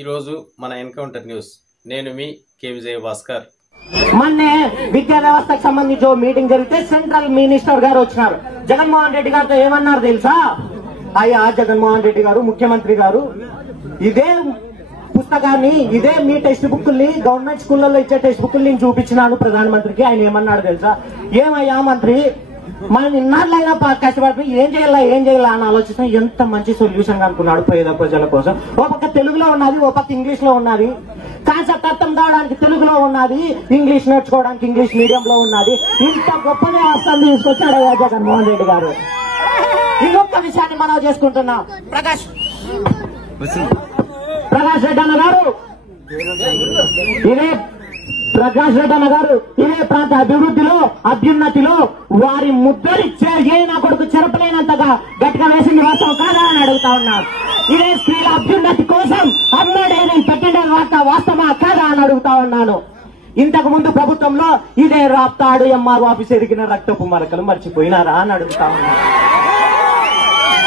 ఈ రోజు మన ఎన్కౌంటర్ న్యూస్ నేను మీ కే విజయ భాస్కర్. మొన్నే విద్యా వ్యవస్థకు సంబంధించి మీటింగ్ జరిగితే సెంట్రల్ మినిస్టర్ గారు వచ్చినారు. జగన్మోహన్ రెడ్డి గారితో ఏమన్నారు తెలుసా? అయ్యా జగన్మోహన్ రెడ్డి గారు ముఖ్యమంత్రి గారు ఇదే పుస్తకాన్ని ఇదే మీ టెక్స్ట్ బుక్ని గవర్నమెంట్ స్కూళ్లలో ఇచ్చే టెక్స్ట్ బుక్ని నేను చూపించినాను ప్రధానమంత్రికి. ఆయన ఏమన్నాడు తెలుసా? ఏమయ్యా మంత్రి మనం ఇన్నాళ్ళైనా కష్టపడి ఏం చేయాలా అని ఆలోచిస్తాం. ఎంత మంచి సొల్యూషన్ అనుకున్నాడు పేద ప్రజల కోసం. ఓ పక్క తెలుగులో ఉన్నది, ఓ పక్క ఇంగ్లీష్ లో ఉన్నది. కాన్సెప్ట్ అర్థం కావడానికి తెలుగులో ఉన్నది, ఇంగ్లీష్ నేర్చుకోవడానికి ఇంగ్లీష్ మీడియం లో ఉన్నది. ఇంత గొప్పగా అర్థం తీసుకొచ్చాడు జగన్మోహన్ రెడ్డి గారు. ఇంకొక విషయాన్ని మనం చేసుకుంటున్నాం. ప్రకాష్ రెడ్డి అన్న గారు ఇదే ప్రాంత అభివృద్ధిలో అభ్యున్నతిలో వారి ముద్దరిచ్చే ఏ నా కొడుకు చెరపలేనంతగా గట్టిగా వేసింది వాస్తవం కాదా అని అడుగుతా ఉన్నారు. ఇదే స్త్రీల అభ్యున్నతి కోసం అమ్మడేది పెట్టిన వాస్తవమా కాదా అని అడుగుతా ఉన్నాను. ఇంతకు ముందు ప్రభుత్వంలో ఇదే రాప్తాడు ఎంఆర్ఓ ఆఫీస్ ఎరిగిన రక్తపు మరకలు మర్చిపోయినారా అని అడుగుతా ఉన్నాను.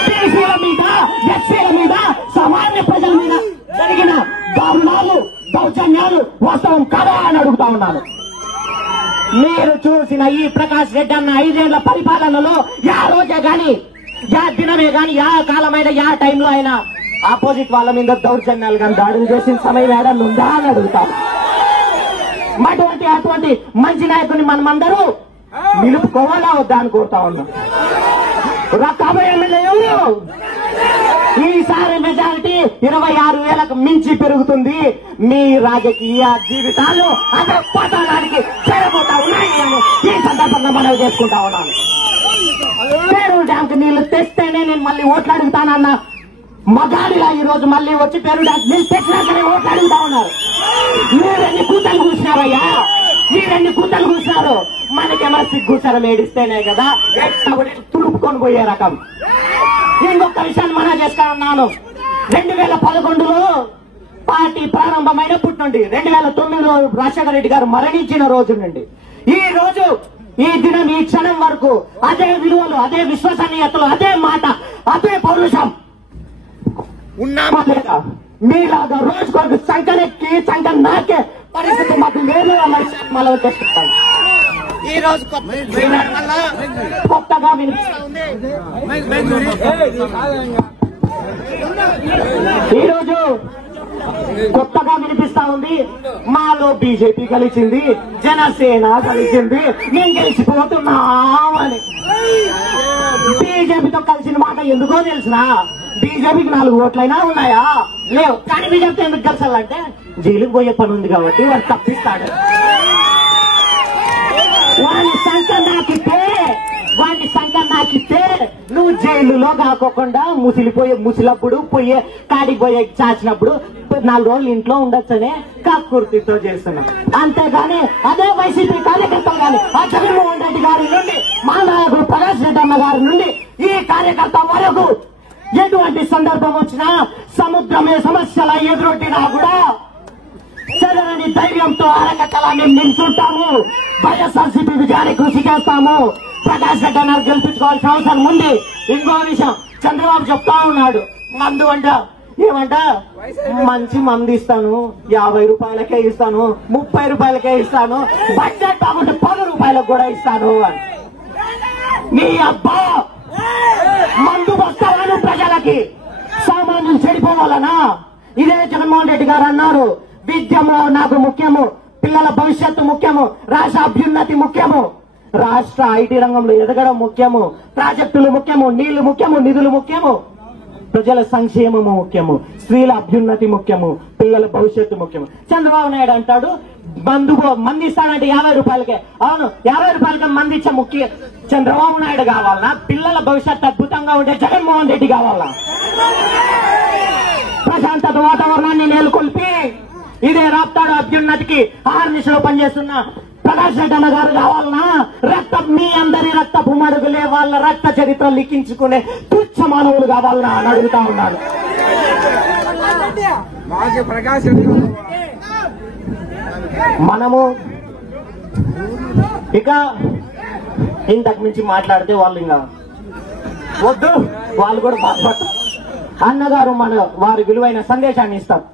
బీసీల మీద ఎస్సీల మీద సామాన్య ప్రజల మీద జరిగిన దారుణాలు దౌర్జన్యాలు వాస్తవం కాదా అని అడుగుతా ఉన్నాను. మీరు చూసిన ఈ ప్రకాష్ రెడ్డి అన్న 5 ఏళ్ల పరిపాలనలో యా రోజే గాని యా దినమే గాని యా కాలమైన యా టైంలో అయినా ఆపోజిట్ వాళ్ళ మీద దౌర్జన్యాలు కానీ దాడులు చేసిన సమయం ఏడాది ఉందా అని అడుగుతాం. అటువంటి మంచి నాయకుని మనమందరూ నిలుపుకోవాలా వద్దా అని కోరుతా ఉన్నాం. కాబోయే ఎమ్మెల్యే ఎవరు? ఈసారి మెజారిటీ 26,000కు మించి పెరుగుతుంది. మీ రాజకీయ జీవితాలు అదే పతనానికి చేరబోతా ఉన్నాయి అని ఈ సందర్భంగా మనం చేసుకుంటా ఉన్నాను. పేరు డ్యాంకు నీళ్లు తెస్తేనే నేను మళ్ళీ ఓట్లు అడుగుతానన్న మగాడిలా ఈ రోజు మళ్ళీ వచ్చి పేరు డ్యాంకు నీళ్లు తెచ్చినాకనే ఓట్లు అడుగుతా ఉన్నారు. మీరెన్ని కూతలు కూర్చున్నారయ్యా, మీరెన్ని కూతలు కూర్చున్నారు. మనకేమో సిగ్గుసరం ఏడిస్తేనే కదా తులుపుకొని పోయే రకం. ఇంకొక విషయాన్ని మనం చేస్తా ఉన్నాను. 2011లో పార్టీ ప్రారంభమైనప్పటి నుండి 2009లో రాజశేఖర రెడ్డి గారు మరణించిన రోజు నుండి ఈ రోజు ఈ దినం ఈ క్షణం వరకు అదే విలువలు, అదే విశ్వసనీయతలు, అదే మాట, అదే పౌరుషం ఉన్నామా లేదా? మీలాగా రోజుకొక సంకనెక్కి సంక నాకే పరిస్థితి మాకు లేదు అన్న విషయాన్ని మనం తెచ్చుకుంటాం. ఈ రోజు కొత్తగా వినిపిస్తా ఉంది. ఈరోజు కొత్తగా వినిపిస్తా ఉంది. మాలో బీజేపీ కలిసింది, జనసేన కలిసింది, మేము గెలిచిపోతున్నామని. బీజేపీతో కలిసిన మాట ఎందుకో తెలిసినా? బీజేపీకి 4 ఓట్లైనా ఉన్నాయా? లేవు. కానీ బీజేపీతో ఎందుకు కలిసాలంటే జైలుకు పోయే పని ఉంది కాబట్టి వాడు తప్పిస్తాడు. వాడి సంఖ్య నాకితే నువ్వు జైలులో కాకోకుండా ముసిలప్పుడు పోయే కాడికి పోయే చాచినప్పుడు 4 రోజులు ఇంట్లో ఉండొచ్చనే కాకుర్తితో చేస్తున్నాం. అంతేగాని అదే వైసీపీ కార్యకర్తలు కానీ ఆ జగన్మోహన్ రెడ్డి గారి నుండి మా నాయకుడు ప్రకాష్ రెడ్డి అన్న గారి నుండి ఈ కార్యకర్త వరకు ఎటువంటి సందర్భం వచ్చినా సముద్రమే సమస్యల ఎదురొట్టినా కూడా చదరని ధైర్యంతో అరకట్టలా మేము నిల్చుంటాము. వైఎస్ఆర్సీపీ విజయానికి కృషి చేస్తాము. ప్రకాష్ రెడ్డి అన్నారు గెలిపించుకోవాల్సిన అవసరం ఉంది. ఇంకో విషయం చంద్రబాబు చెప్తా ఉన్నాడు, మందు అంట ఏమంట మంచి మందు ఇస్తాను, 50 రూపాయలకే ఇస్తాను, 30 రూపాయలకే ఇస్తాను, బడ్జెట్ బాగుంటే 10 రూపాయలకు కూడా ఇస్తాను అని. మీ అబ్బా మందు వస్తాను ప్రజలకి సామాన్యులు చెడిపోవాలనా? ఇదే జగన్మోహన్ రెడ్డి గారు అన్నారు, విద్యలో నాకు ముఖ్యము, పిల్లల భవిష్యత్తు ముఖ్యము, రాష్ట్ర అభ్యున్నతి ముఖ్యము, రాష్ట్ర ఐటీ రంగంలో ఎదగడం ముఖ్యము, ప్రాజెక్టులు ముఖ్యము, నీళ్లు ముఖ్యము, నిధులు ముఖ్యము, ప్రజల సంక్షేమము ముఖ్యము, స్త్రీల అభ్యున్నతి ముఖ్యము, పిల్లల భవిష్యత్తు ముఖ్యము. చంద్రబాబు నాయుడు అంటాడు మంది ఇస్తానంటే 50 రూపాయలకే. అవును, 50 రూపాయలకే మంది ఇచ్చే ముఖ్య చంద్రబాబు నాయుడు కావాలనా? పిల్లల భవిష్యత్తు అద్భుతంగా ఉంటే జగన్మోహన్ రెడ్డి కావాలా? ప్రశాంతత వాతావరణాన్ని నెలకొల్పి ఇదే రాప్తాడు అభ్యున్నతికి ఆర్నిశలో పనిచేస్తున్న ప్రకాష్ రెడ్డి అన్న గారు కావాలనా? మీ అందరి రక్తపు మడుగులే వాళ్ళ రక్త చరిత్ర లిఖించుకునే తుచ్చ మానవులు కావాలనా అని అడుగుతా ఉన్నాడు. మనము ఇక ఇంతకు మించి మాట్లాడితే వాళ్ళు ఇంకా వద్దు, వాళ్ళు కూడా బాధపడతారు. అన్నగారు వారి విలువైన సందేశాన్ని ఇస్తారు.